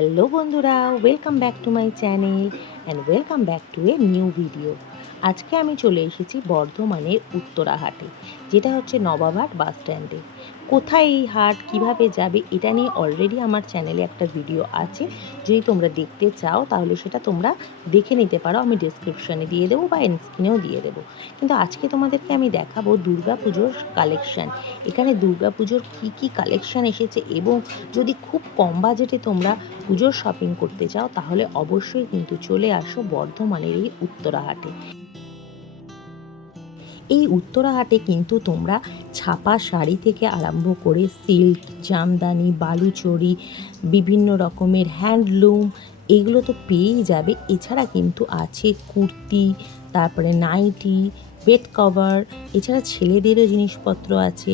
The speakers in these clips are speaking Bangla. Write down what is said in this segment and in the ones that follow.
হ্যালো বন্ধুরা welcome back to my channel and welcome back to a new video আজকে আমি চলে এসেছি বর্ধমানের উত্তরাহাটে, যেটা হচ্ছে নবাবহাট বাস স্ট্যান্ডে। কোথায় এই হাট, কীভাবে যাবে, এটা নিয়ে অলরেডি আমার চ্যানেলে একটা ভিডিও আছে। যদি তোমরা দেখতে চাও, তাহলে সেটা তোমরা দেখে নিতে পারো। আমি ডিসক্রিপশানে দিয়ে দেবো বা স্ক্রিনেও দিয়ে দেবো। কিন্তু আজকে তোমাদেরকে আমি দেখাবো দুর্গা পুজোর কালেকশান এখানে দুর্গা পুজোর কী কী কালেকশান এসেছে এবং যদি খুব কম বাজেটে তোমরা পুজোর শপিং করতে চাও, তাহলে অবশ্যই কিন্তু চলে আসো বর্ধমানের এই উত্তরাহাটে এই উত্তরাহাটে কিন্তু তোমরা ছাপা শাড়ি থেকে আরম্ভ করে সিল্ক, জামদানি, বালুচরি, বিভিন্ন রকমের হ্যান্ডলুম, এগুলো তো পেয়েই যাবে। এছাড়া কিন্তু আছে কুর্তি, তারপরে নাইটি, বেড কভার, এছাড়া ছেলেদেরও জিনিসপত্র আছে,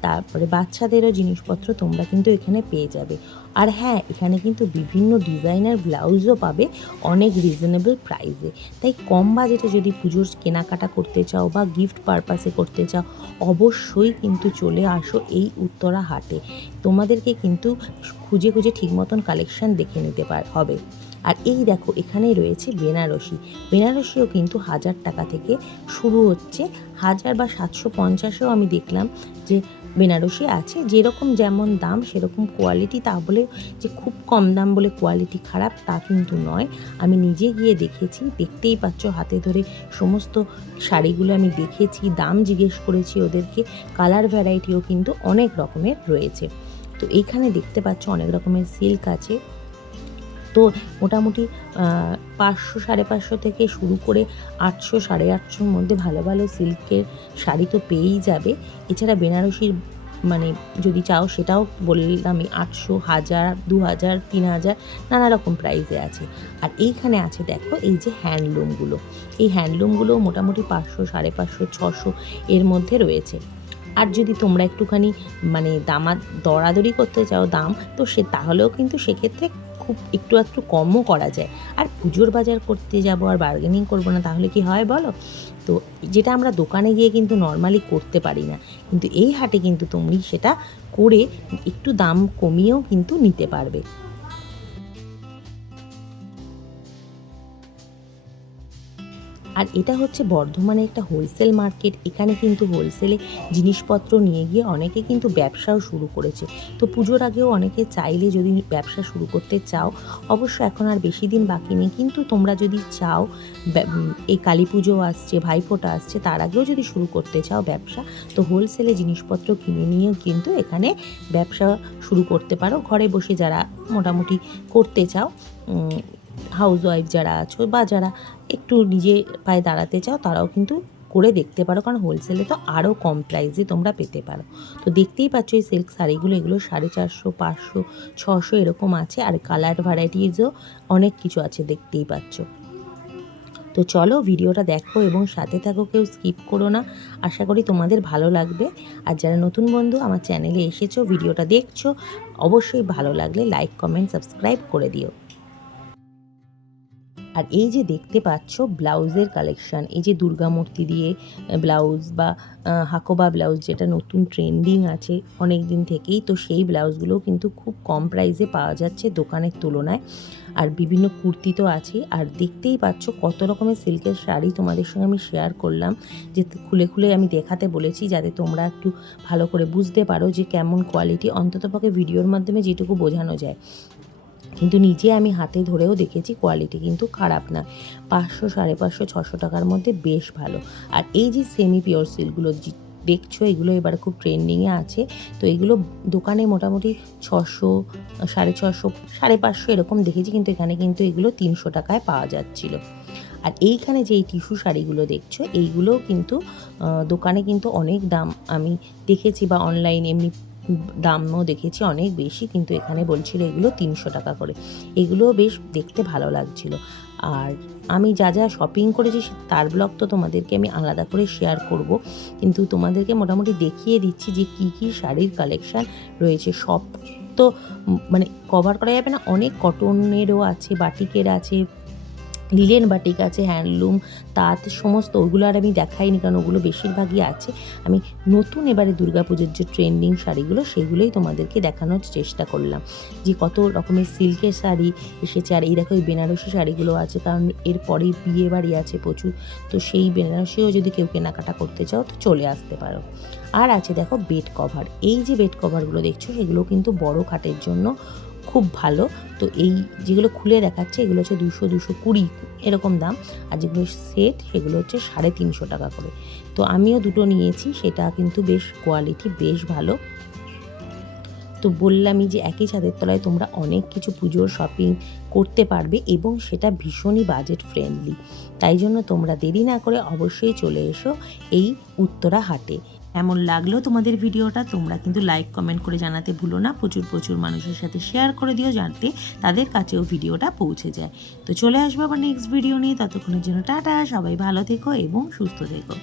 তারপরে বাচ্চাদেরও জিনিসপত্র তোমরা কিন্তু এখানে পেয়ে যাবে। আর হ্যাঁ এখানে কিন্তু বিভিন্ন ডিজাইনার ব্লাউজও পাবে অনেক রিজনেবল প্রাইসে তাই কম বাজেটে যদি পুজোর কেনাকাটা করতে চাও বা গিফট পারপাসে করতে চাও, অবশ্যই কিন্তু চলে আসো এই উত্তরা হাটে। তোমাদেরকে কিন্তু খুঁজে খুঁজে ঠিক মতন কালেকশান দেখে নিতে পার, হবে। আর এই দেখো, এখানেই রয়েছে বেনারসি। বেনারসিও কিন্তু হাজার টাকা থেকে শুরু হচ্ছে। হাজার বা সাতশো পঞ্চাশেও আমি দেখলাম যে বেনারসি আছে। যেরকম যেমন দাম, সেরকম কোয়ালিটি তা বলে যে খুব কম দাম বলে কোয়ালিটি খারাপ তা কিন্তু নয়। আমি নিজে গিয়ে দেখেছি, দেখতেই পাচ্ছ হাতে ধরে সমস্ত শাড়িগুলো আমি দেখেছি, দাম জিজ্ঞেস করেছি ওদেরকে কালার ভ্যারাইটিও কিন্তু অনেক রকমের রয়েছে। তো এইখানে দেখতে পাচ্ছ অনেক রকমের সিল্ক আছে। তো মোটামুটি পাঁচশো সাড়ে পাঁচশো থেকে শুরু করে আটশো সাড়ে আটশোর মধ্যে ভালো ভালো সিল্কের শাড়ি তো পেয়েই যাবে। এছাড়া বেনারসির মানে যদি চাও সেটাও বললাম আটশো হাজার, দু হাজার, তিন হাজার, নানা রকম প্রাইসে আছে। আর এইখানে আছে দেখো এই যে হ্যান্ডলুমগুলো এই হ্যান্ডলুমগুলো মোটামুটি পাঁচশো, সাড়ে পাঁচশো, ছশো এর মধ্যে রয়েছে। আর যদি তোমরা একটুখানি মানে দামা দরাদরি করতে চাও দাম, তো সে, তাহলেও কিন্তু সেক্ষেত্রে খুব একটু একটু কমও করা যায়। আর পুজোর বাজার করতে যাব আর বার্গেনিং করব না, তাহলে কি হয় বলো? তো যেটা আমরা দোকানে গিয়ে কিন্তু নর্মালি করতে পারি না। কিন্তু এই হাটে কিন্তু তুমি সেটা করে একটু দাম কমিয়েও কিন্তু নিতে পারবে। আর এটা হচ্ছে বর্ধমানে একটা হোলসেল মার্কেট এখানে কিন্তু হোলসেলে জিনিসপত্র নিয়ে গিয়ে অনেকে কিন্তু ব্যবসাও শুরু করেছে। তো পুজোর আগেও অনেকে চাইলে যদি ব্যবসা শুরু করতে চাও, অবশ্য এখন আর বেশি দিন বাকি নেই। কিন্তু তোমরা যদি চাও এই কালী পুজো আসছে, ভাইফোঁটা আসছে, তার আগেও যদি শুরু করতে চাও ব্যবসা, তো হোলসেলে জিনিসপত্র কিনে নিয়েও কিন্তু এখানে ব্যবসা শুরু করতে পারো। ঘরে বসে যারা মোটামুটি করতে চাও হাউস ওয়াইফ যারা আছো বা যারা একটু নিজে পায়ে দাঁড়াতে চাও, তারাও কিন্তু করে দেখতে পারো। কারণ হোলসেলে তো আরও কম প্রাইসে তোমরা পেতে পারো। তো দেখতেই পাচ্ছ এই সিল্ক শাড়িগুলো, এগুলো সাড়ে চারশো, পাঁচশো, ছশো এরকম আছে। আর কালার ভ্যারাইটিসও অনেক কিছু আছে, দেখতেই পাচ্ছ। তো চলো ভিডিওটা দেখো এবং সাথে থাকো, কেউ স্কিপ করো না। আশা করি তোমাদের ভালো লাগবে। আর যারা নতুন বন্ধু, আমার চ্যানেলে এসেছ, ভিডিওটা দেখছ, অবশ্যই ভালো লাগলে লাইক কমেন্ট সাবস্ক্রাইব করে দিও। আর এই যে দেখতে পাচ্ছ ব্লাউজের কালেকশান এই যে দুর্গা মূর্তি দিয়ে ব্লাউজ বা হাকোবা ব্লাউজ যেটা নতুন ট্রেন্ডিং আছে অনেক দিন থেকেই, তো সেই ব্লাউজগুলো কিন্তু খুব কম প্রাইসে পাওয়া যাচ্ছে দোকানের তুলনায়। আর বিভিন্ন কুর্তি তো আছে আর দেখতেই পাচ্ছ কত রকমের সিল্কের শাড়ি তোমাদের সঙ্গে আমি শেয়ার করলাম, যে খুলে খুলে আমি দেখাতে বলেছি, যাতে তোমরা একটু ভালো করে বুঝতে পারো যে কেমন কোয়ালিটি অন্ততপক্ষে ভিডিওর মাধ্যমে যেটুকু বোঝানো যায়। কিন্তু নিজে আমি হাতে ধরেও দেখেছি কোয়ালিটি কিন্তু খারাপ না। পাঁচশো, সাড়ে পাঁচশো, ছশো টাকার মধ্যে বেশ ভালো। আর এই যে সেমি পিওর সিল্কগুলো দেখছ, এগুলো এবার খুব ট্রেন্ডিংয়ে আছে। তো এগুলো দোকানে মোটামুটি ছশো, সাড়ে ছশো, সাড়ে পাঁচশো এরকম দেখেছি, কিন্তু এখানে কিন্তু এগুলো তিনশো টাকায় পাওয়া যাচ্ছিল। আর এইখানে যে এই টিস্যু শাড়িগুলো দেখছ, এইগুলোও কিন্তু দোকানে কিন্তু অনেক দাম আমি দেখেছি বা অনলাইন এমনি দামও দেখেছি অনেক বেশি, কিন্তু এখানে বলছিল এগুলো তিনশো টাকা করে। এগুলোও বেশ দেখতে ভালো লাগছিল। আর আমি যা যা শপিং করেছি তার ব্লগ তো তোমাদেরকে আমি আলাদা করে শেয়ার করব। কিন্তু তোমাদেরকে মোটামুটি দেখিয়ে দিচ্ছি যে কি কি শাড়ির কালেকশান রয়েছে। সব তো মানে কভার করা যাবে না, অনেক কটনেরও আছে বাটিকের আছে লিলেন বাটিক আছে, হ্যান্ডলুম, তাঁত, সমস্ত ওগুলো আর আমি দেখাইনি কারণ ওগুলো বেশিরভাগই আছে। আমি নতুন এবারে দুর্গাপুজোর যে ট্রেন্ডিং শাড়িগুলো সেগুলোই তোমাদেরকে দেখানোর চেষ্টা করলাম। যে কত রকমের সিল্কের শাড়ি এসেছে আর এই দেখো এই বেনারসি শাড়িগুলো আছে কারণ এরপরেই বিয়ে বাড়ি আছে প্রচুর। তো সেই বেনারসিও যদি কেউ কেনাকাটা করতে চাও তো চলে আসতে পারো। আর আছে দেখো বেড কভার। এই যে বেড কভারগুলো দেখছ সেগুলো কিন্তু বড় খাটের জন্য খুব ভালো। তো এই যেগুলো খুলে দেখাচ্ছে, এগুলো হচ্ছে দুশো দুশো কুড়ি এরকম দাম। আর যেগুলো সেট সেগুলো হচ্ছে সাড়ে তিনশো টাকা করে। তো আমিও দুটো নিয়েছি, সেটা কিন্তু বেশ কোয়ালিটি বেশ ভালো। তো বললামই যে একই ছাদের তলায় তোমরা অনেক কিছু পুজোর শপিং করতে পারবে এবং সেটা ভীষণই বাজেট ফ্রেন্ডলি তাই জন্য তোমরা দেরি না করে অবশ্যই চলে এসো এই উত্তরা হাটে। এমন লাগল তোমাদের ভিডিওটা তোমরা কিন্তু লাইক কমেন্ট করে জানাতে ভুলো না। প্রচুর প্রচুর মানুষের সাথে শেয়ার করে দিও জানতে তাদের কাছেও ভিডিওটা পৌঁছে যায়। তো চলে আসব আবার নেক্সট ভিডিও নিয়ে। ততক্ষণের জন্য টাটা, সবাই ভালো থেকো এবং সুস্থ থেকো।